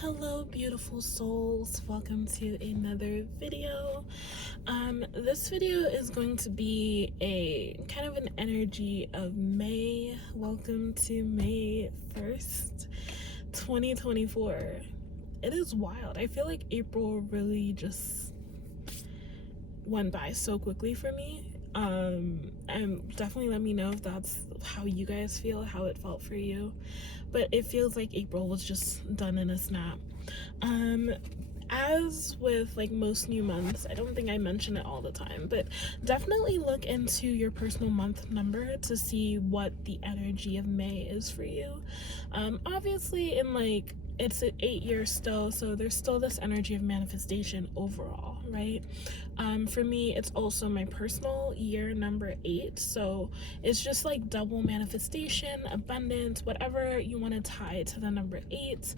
Hello beautiful souls, welcome to another video. This video is going to be a kind of an energy of May. Welcome to May 1st, 2024. It is wild. I feel like April really just went by so quickly for me. And definitely let me know if that's how you guys feel, how it felt for you. But it feels like April was just done in a snap. As with like most new months, I don't think I mention it all the time, but definitely look into your personal month number to see what the energy of May is for you. Obviously in like it's 8 years still, so there's still this energy of manifestation overall, right? For me, it's also my personal year number 8, so it's just like double manifestation, abundance, whatever you want to tie to the number 8.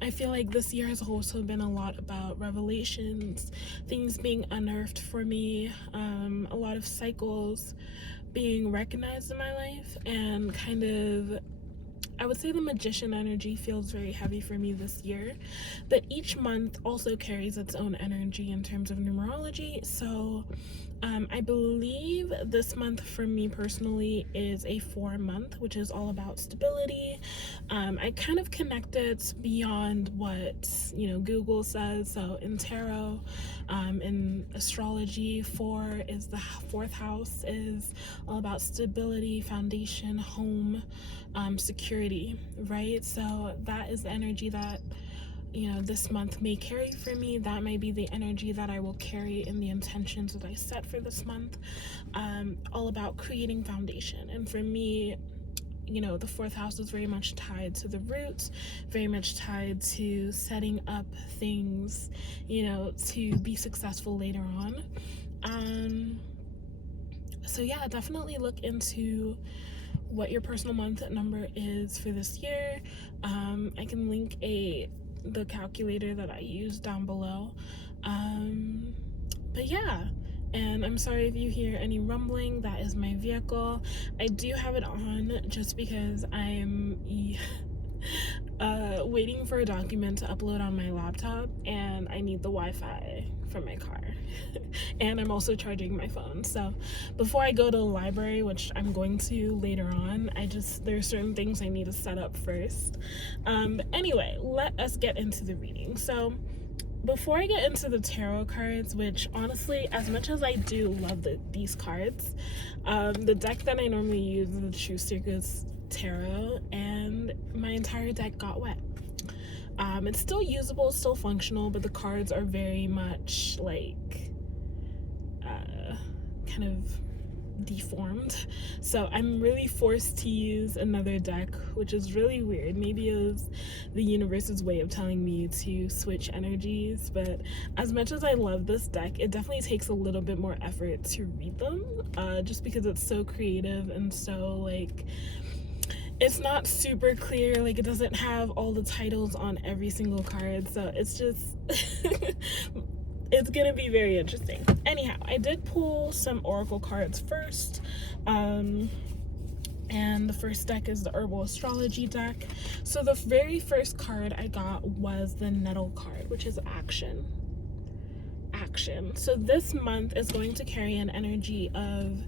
I feel like this year has also been a lot about revelations, things being unearthed for me, a lot of cycles being recognized in my life, and kind of, I would say the magician energy feels very heavy for me this year, but each month also carries its own energy in terms of numerology. So I believe this month for me personally is a 4 month, which is all about stability. I kind of connect it beyond what Google says. So in tarot, in astrology, 4 is the 4th house, is all about stability, foundation, home, security, right? So that is the energy that this month may carry for me. That may be the energy that I will carry in the intentions that I set for this month, all about creating foundation. And for me, the 4th house is very much tied to the roots, very much tied to setting up things, to be successful later on. So yeah, definitely look into what your personal month number is for this year. I can link the calculator that I use down below. But yeah, and I'm sorry if you hear any rumbling. That is my vehicle. I do have it on just because I'm waiting for a document to upload on my laptop, and I need the Wi-Fi for my car. And I'm also charging my phone. So before I go to the library, which I'm going to later on, there's certain things I need to set up first. But anyway, let us get into the reading. So before I get into the tarot cards, which honestly, as much as I do love these cards, the deck that I normally use is the True Circus Tarot, and my entire deck got wet. It's still usable, still functional, but the cards are very much like kind of deformed. So I'm really forced to use another deck, which is really weird. Maybe it was the universe's way of telling me to switch energies, but as much as I love this deck, it definitely takes a little bit more effort to read them, just because it's so creative and so like it's not super clear. Like, it doesn't have all the titles on every single card, so it's just it's gonna be very interesting. Anyhow, I did pull some oracle cards first, and the first deck is the herbal astrology deck. So the very first card I got was the nettle card, which is action. So this month is going to carry an energy of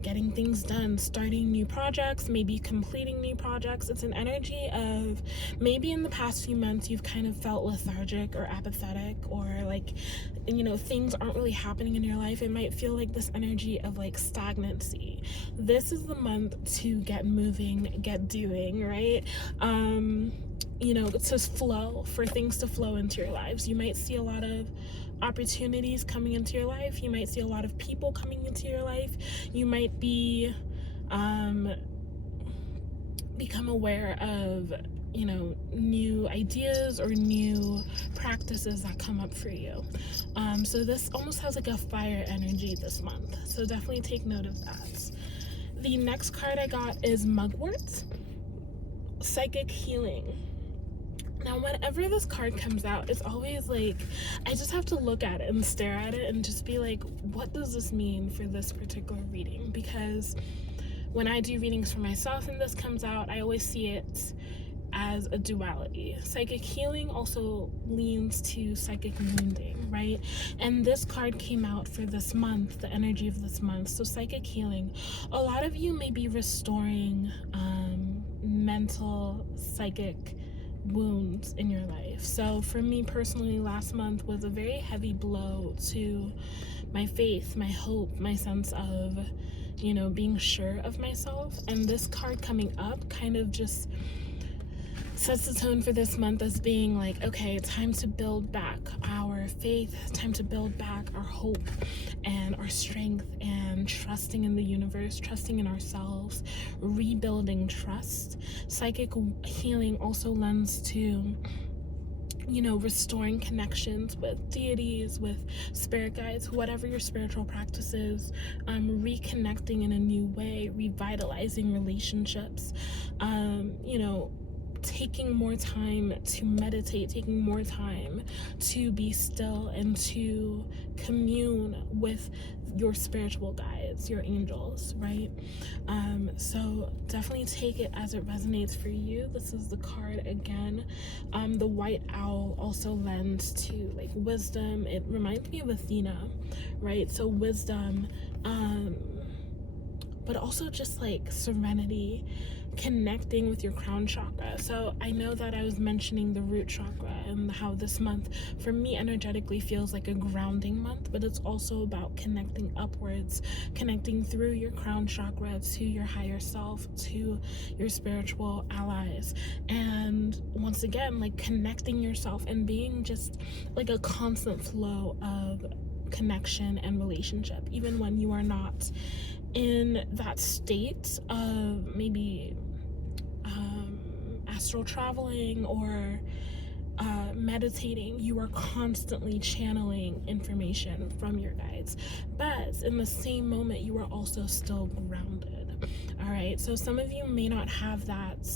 getting things done, starting new projects, maybe completing new projects. It's an energy of maybe in the past few months you've kind of felt lethargic or apathetic, or like, things aren't really happening in your life. It might feel like this energy of like stagnancy. This is the month to get moving, get doing, right? To flow, for things to flow into your lives. You might see a lot of opportunities coming into your life. You might see a lot of people coming into your life. You might be become aware of new ideas or new practices that come up for you. So this almost has like a fire energy this month, so definitely take note of that. The next card I got is Mugwort, Psychic Healing. Now, whenever this card comes out, it's always like, I just have to look at it and stare at it and just be like, what does this mean for this particular reading? Because when I do readings for myself and this comes out, I always see it as a duality. Psychic healing also leans to psychic wounding, right? And this card came out for this month, the energy of this month. So psychic healing, a lot of you may be restoring mental psychic wounds in your life. So for me personally, last month was a very heavy blow to my faith, my hope, my sense of, you know, being sure of myself. And this card coming up kind of just sets the tone for this month as being like, okay, time to build back our faith, time to build back our hope and our strength, and trusting in the universe, trusting in ourselves, rebuilding trust. Psychic healing also lends to, you know, restoring connections with deities, with spirit guides, whatever your spiritual practice is, reconnecting in a new way, revitalizing relationships, you know, taking more time to meditate, taking more time to be still and to commune with your spiritual guides, your angels, right? So definitely take it as it resonates for you. This is the card again. The white owl also lends to like wisdom. It reminds me of Athena, right? So wisdom, but also just like serenity, connecting with your crown chakra. So I know that I was mentioning the root chakra and how this month for me energetically feels like a grounding month, but it's also about connecting upwards, connecting through your crown chakra to your higher self, to your spiritual allies, and once again, like connecting yourself and being just like a constant flow of connection and relationship, even when you are not in that state of maybe astral traveling or meditating. You are constantly channeling information from your guides, but in the same moment you are also still grounded. All right, so some of you may not have that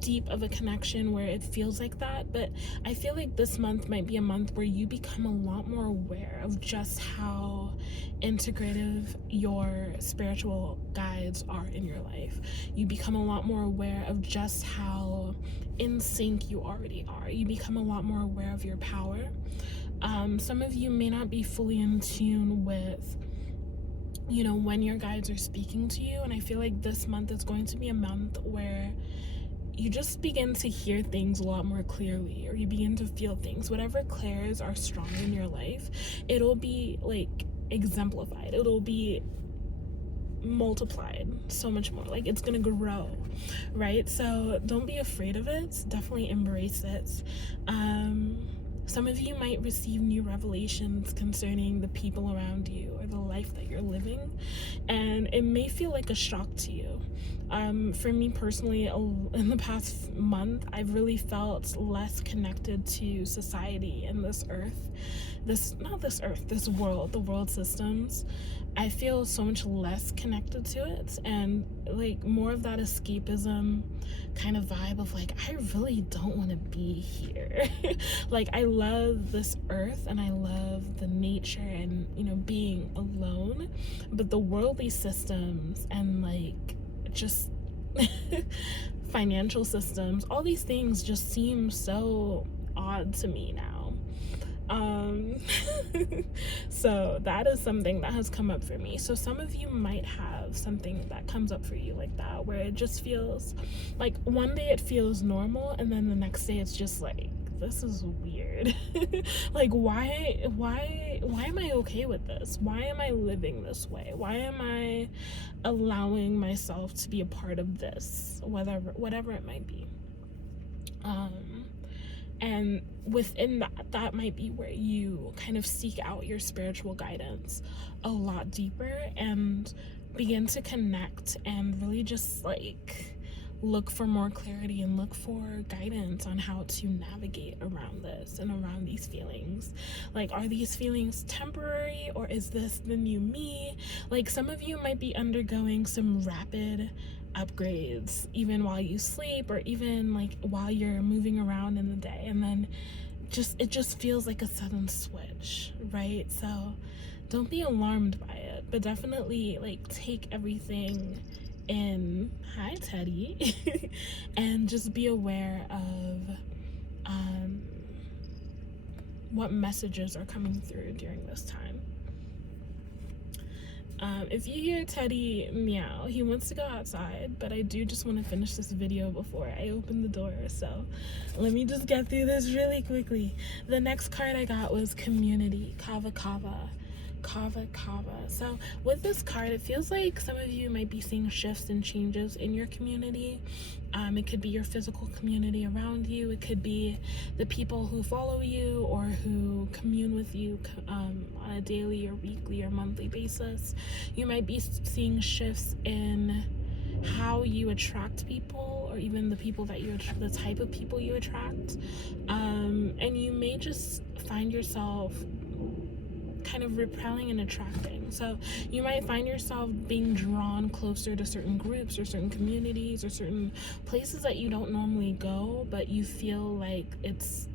deep of a connection where it feels like that, but I feel like this month might be a month where you become a lot more aware of just how integrative your spiritual guides are in your life. You become a lot more aware of just how in sync you already are. You become a lot more aware of your power. Some of you may not be fully in tune with, you know, when your guides are speaking to you, and I feel like this month is going to be a month where you just begin to hear things a lot more clearly, or you begin to feel things. Whatever clairs are strong in your life, it'll be like exemplified. It'll be multiplied so much more. Like it's gonna grow, right? So don't be afraid of it. Definitely embrace it. Some of you might receive new revelations concerning the people around you or the life that you're living, and it may feel like a shock to you. For me personally, in the past month, I've really felt less connected to society and this earth. This world, the world systems. I feel so much less connected to it, and like more of that escapism kind of vibe of like, I really don't want to be here. Like I love this earth and I love the nature and, you know, being alone, but the worldly systems and like just financial systems, all these things just seem so odd to me now. So that is something that has come up for me. So some of you might have something that comes up for you like that, where it just feels like one day it feels normal and then the next day it's just like, this is weird. Like why am I okay with this? Why am I living this way? Why am I allowing myself to be a part of this, whatever it might be? And within that might be where you kind of seek out your spiritual guidance a lot deeper and begin to connect and really just like look for more clarity and look for guidance on how to navigate around this and around these feelings. Like, are these feelings temporary, or is this the new me? Like, some of you might be undergoing some rapid upgrades even while you sleep, or even like while you're moving around in the day, and then it just feels like a sudden switch, right? So don't be alarmed by it, but definitely like take everything in hi Teddy and just be aware of what messages are coming through during this time. If you hear Teddy meow, he wants to go outside, but I do just want to finish this video before I open the door, so let me just get through this really quickly. The next card I got was Community, Kava Kava. So with this card, it feels like some of you might be seeing shifts and changes in your community. It could be your physical community around you. It could be the people who follow you or who commune with you on a daily or weekly or monthly basis. You might be seeing shifts in how you attract people, or even the people that the type of people you attract. And you may just find yourself kind of repelling and attracting. So you might find yourself being drawn closer to certain groups or certain communities or certain places that you don't normally go, but you feel like it's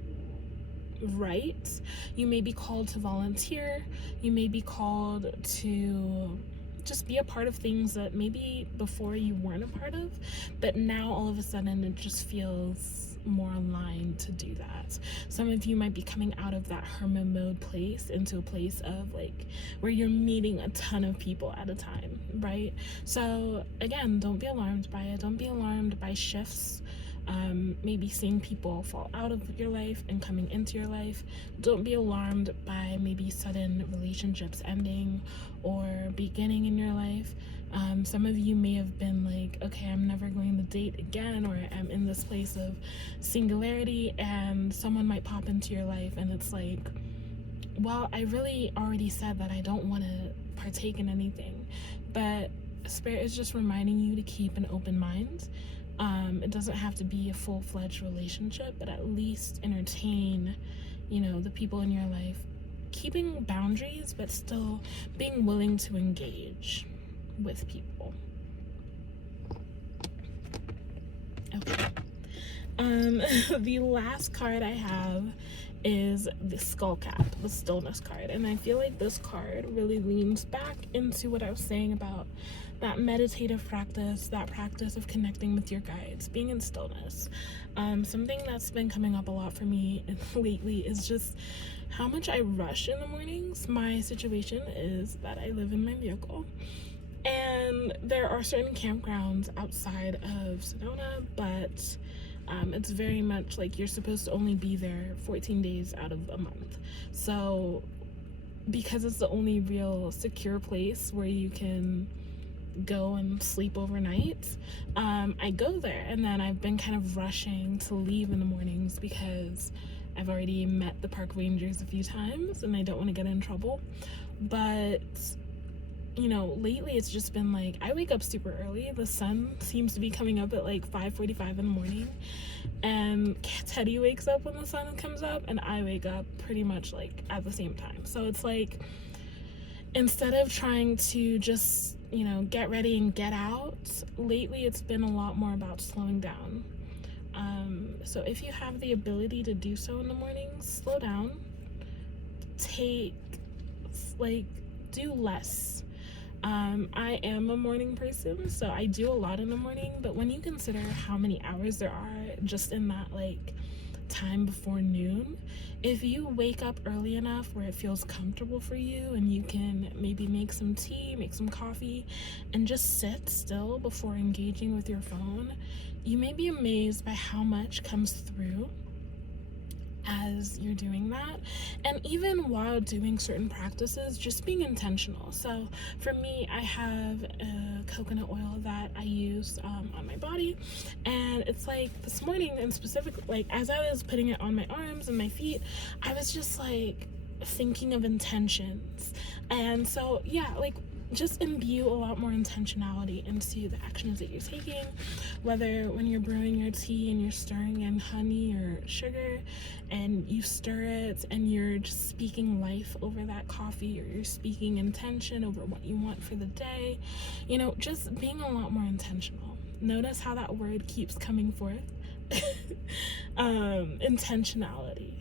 right. You may be called to volunteer. You may be called to just be a part of things that maybe before you weren't a part of, but now all of a sudden it just feels more aligned to do that. Some of you might be coming out of that hermit mode place into a place of like where you're meeting a ton of people at a time, right? So again, don't be alarmed by it. Don't be alarmed by shifts. Maybe seeing people fall out of your life and coming into your life. Don't be alarmed by maybe sudden relationships ending or beginning in your life. Some of you may have been like, okay, I'm never going to date again, or I'm in this place of singularity, and someone might pop into your life and it's like, well, I really already said that I don't want to partake in anything, but Spirit is just reminding you to keep an open mind. It doesn't have to be a full-fledged relationship, but at least entertain, the people in your life, keeping boundaries, but still being willing to engage with people. Okay. The last card I have is the skull cap, the stillness card, and I feel like this card really leans back into what I was saying about that meditative practice, that practice of connecting with your guides, being in stillness. Something that's been coming up a lot for me lately is just how much I rush in the mornings. My situation is that I live in my vehicle, and there are certain campgrounds outside of Sedona, but it's very much like you're supposed to only be there 14 days out of a month. So because it's the only real secure place where you can go and sleep overnight, I go there, and then I've been kind of rushing to leave in the mornings because I've already met the park rangers a few times and I don't want to get in trouble. But lately it's just been like I wake up super early. The sun seems to be coming up at like 5:45 in the morning, and Teddy wakes up when the sun comes up, and I wake up pretty much like at the same time. So it's like, instead of trying to just get ready and get out, lately it's been a lot more about slowing down. So if you have the ability to do so in the mornings, slow down, do less. I am a morning person, so I do a lot in the morning, but when you consider how many hours there are just in that time before noon, if you wake up early enough where it feels comfortable for you and you can maybe make some tea, make some coffee, and just sit still before engaging with your phone, you may be amazed by how much comes through as you're doing that. And even while doing certain practices, just being intentional. So for me, I have a coconut oil that I use on my body, and it's like this morning in specific, as I was putting it on my arms and my feet, I was just thinking of intentions. And so just imbue a lot more intentionality into the actions that you're taking, whether when you're brewing your tea and you're stirring in honey or sugar and you stir it and you're just speaking life over that coffee, or you're speaking intention over what you want for the day, just being a lot more intentional. Notice how that word keeps coming forth. Intentionality.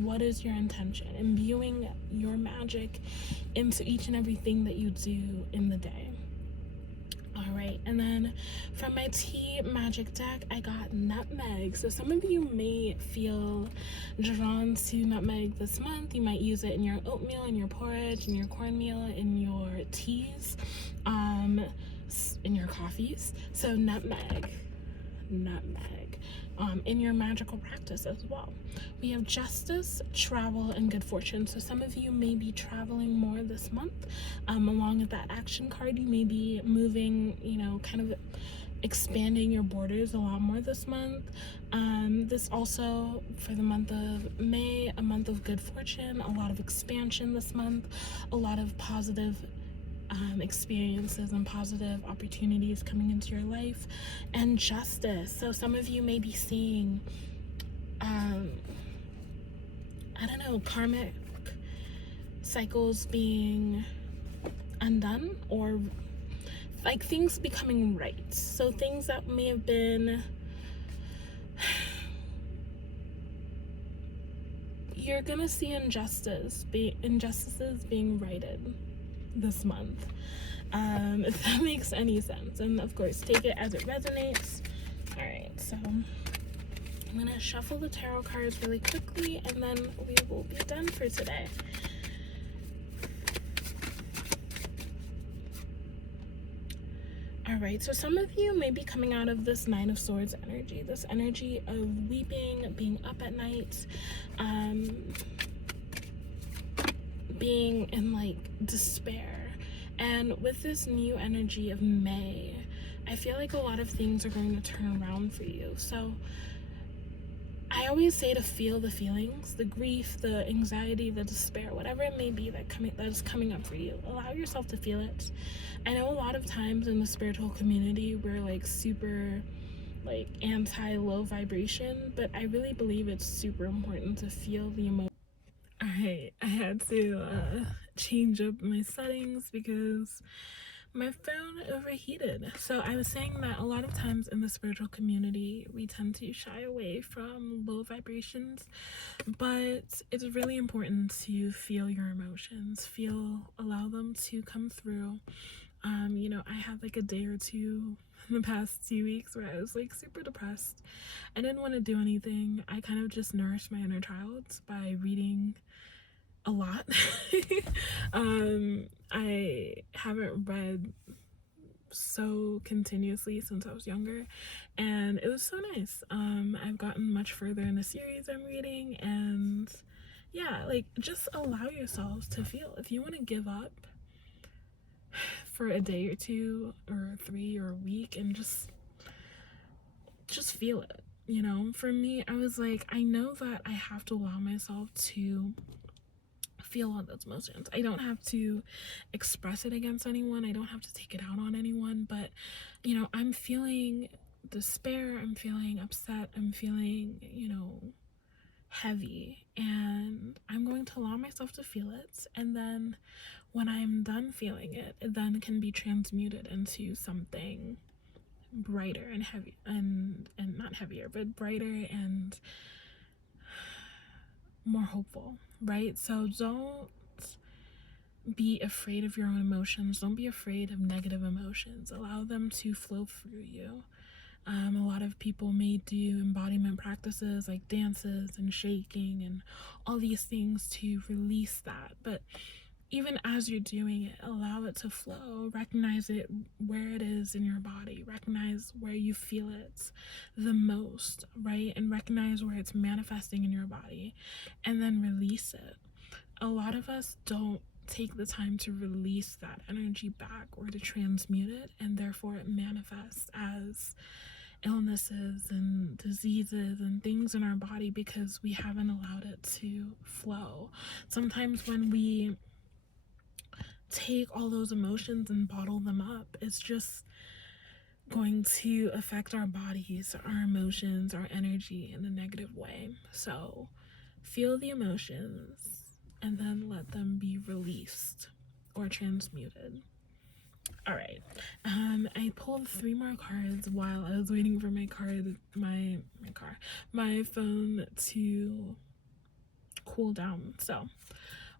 What is your intention? Imbuing your magic into each and everything that you do in the day. right, and then from my tea magic deck, I got nutmeg. So some of you may feel drawn to nutmeg this month. You might use it in your oatmeal, in your porridge, in your cornmeal, in your teas, in your coffees. So nutmeg, in your magical practice as well. We have justice, travel, and good fortune. So some of you may be traveling more this month. Along with that action card, you may be moving, kind of expanding your borders a lot more this month. This also, for the month of May, a month of good fortune, a lot of expansion this month, a lot of positive experiences and positive opportunities coming into your life, and justice. So some of you may be seeing karmic cycles being undone, or like things becoming right. So things that may have been, you're gonna see injustices being righted this month, if that makes any sense. And of course, take it as it resonates. All right, so I'm gonna shuffle the tarot cards really quickly, and then we will be done for today. All right, so some of you may be coming out of this Nine of Swords energy, this energy of weeping, being up at night, being in like despair. And with this new energy of May, I feel like a lot of things are going to turn around for you. So I always say to feel the feelings, the grief, the anxiety, the despair, whatever it may be that is coming up for you. Allow yourself to feel it. I know a lot of times in the spiritual community, we're like super like anti-low vibration, but I really believe it's super important to feel the emotion. Alright, I had to change up my settings because my phone overheated. So I was saying that a lot of times in the spiritual community, we tend to shy away from low vibrations, but it's really important to feel your emotions, allow them to come through. I had like a day or two in the past 2 weeks where I was like super depressed. I didn't want to do anything. I kind of just nourished my inner child by reading a lot. I haven't read so continuously since I was younger, and it was so nice. I've gotten much further in the series I'm reading, and yeah, like just allow yourselves to feel. If you want to give up for a day or two or 3 or a week and just feel it. For me, I was like, I know that I have to allow myself to feel all those emotions. I don't have to express it against anyone. I don't have to take it out on anyone, but I'm feeling despair, I'm feeling upset, I'm feeling heavy, and I'm going to allow myself to feel it, and then when I'm done feeling it, it then can be transmuted into something brighter and heavy, and not heavier, but brighter and more hopeful, right? So don't be afraid of your own emotions. Don't be afraid of negative emotions. Allow them to flow through you. A lot of people may do embodiment practices like dances and shaking and all these things to release that, but even as you're doing it, allow it to flow. Recognize it where it is in your body. Recognize where you feel it the most, right? And recognize where it's manifesting in your body, and then release it. A lot of us don't take the time to release that energy back or to transmute it, and therefore it manifests as illnesses and diseases and things in our body because we haven't allowed it to flow. Sometimes when we take all those emotions and bottle them up, it's just going to affect our bodies, our emotions, our energy in a negative way. So feel the emotions and then let them be released or transmuted. All right, I pulled 3 more cards while I was waiting for my phone to cool down. So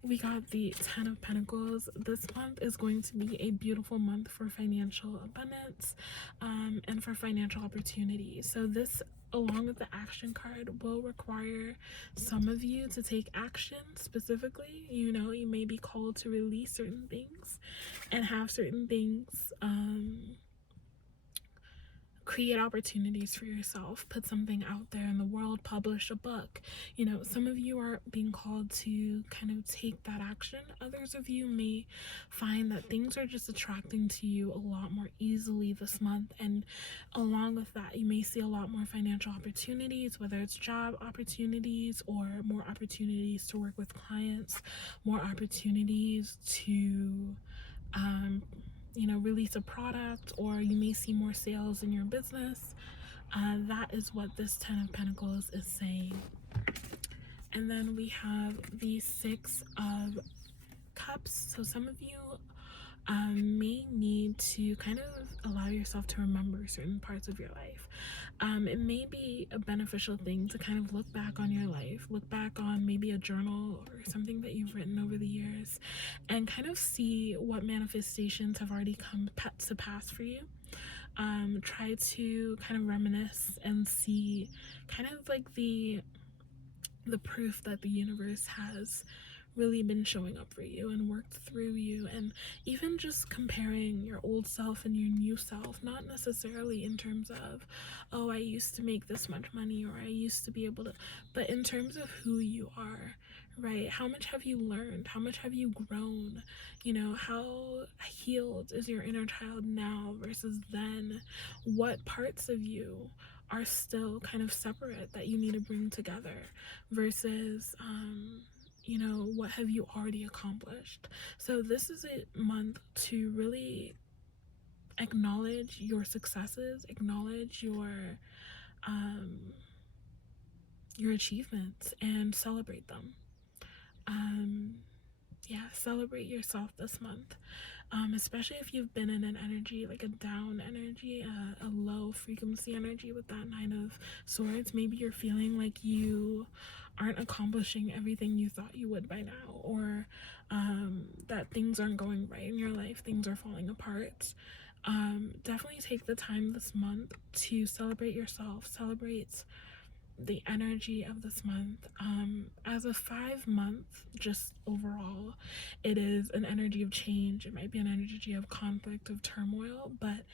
we got the 10 of Pentacles. This month is going to be a beautiful month for financial abundance and for financial opportunity. So this, along with the action card, will require some of you to take action specifically. You know, you may be called to release certain things and have certain things create opportunities for yourself, put something out there in the world, publish a book. You know, some of you are being called to kind of take that action. Others of you may find that things are just attracting to you a lot more easily this month, and along with that, you may see a lot more financial opportunities, whether it's job opportunities or more opportunities to work with clients, more opportunities to you know, release a product, or you may see more sales in your business. That is what this 10 of Pentacles is saying. And then we have the 6 of Cups. So some of you may need to kind of allow yourself to remember certain parts of your life. It may be a beneficial thing to kind of look back on your life, look back on maybe a journal or something that you've written over the years, and kind of see what manifestations have already come to pass for you. Try to kind of reminisce and see kind of like the proof that the universe has really been showing up for you and worked through you, and even just comparing your old self and your new self, not necessarily in terms of, oh, I used to make this much money, or I used to be able to, but in terms of who you are, right? How much have you learned? How much have you grown? You know, how healed is your inner child now versus then? What parts of you are still kind of separate that you need to bring together versus you know, what have you already accomplished? So this is a month to really acknowledge your successes, acknowledge your achievements, and celebrate them. Yeah, celebrate yourself this month. Especially if you've been in an energy, like a down energy, a low frequency energy with that 9 of Swords. Maybe you're feeling like you aren't accomplishing everything you thought you would by now, or that things aren't going right in your life, things are falling apart. Definitely take the time this month to celebrate yourself, celebrate the energy of this month. As a 5-month, just overall, it is an energy of change. It might be an energy of conflict, of turmoil, but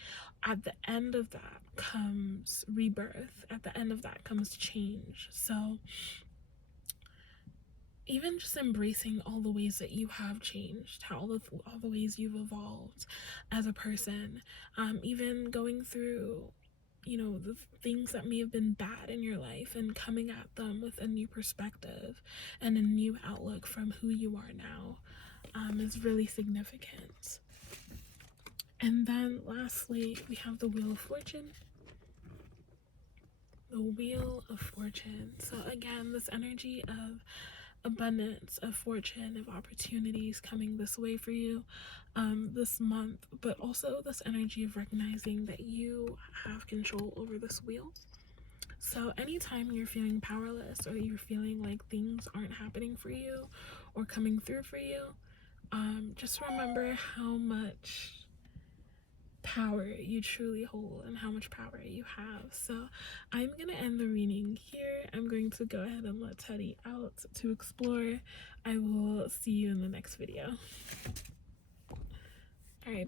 at the end of that comes rebirth. At the end of that comes change. So even just embracing all the ways that you have changed, all the ways you've evolved as a person, even going through, you know, the things that may have been bad in your life and coming at them with a new perspective and a new outlook from who you are now, is really significant. And then lastly, we have the Wheel of Fortune. The Wheel of Fortune. So again, this energy of abundance, of fortune, of opportunities coming this way for you this month, but also this energy of recognizing that you have control over this wheel. So anytime you're feeling powerless, or you're feeling like things aren't happening for you or coming through for you, just remember how much power you truly hold and how much power you have. So I'm gonna end the reading here. I'm going to go ahead and let Teddy out to explore. I will see you in the next video. All right.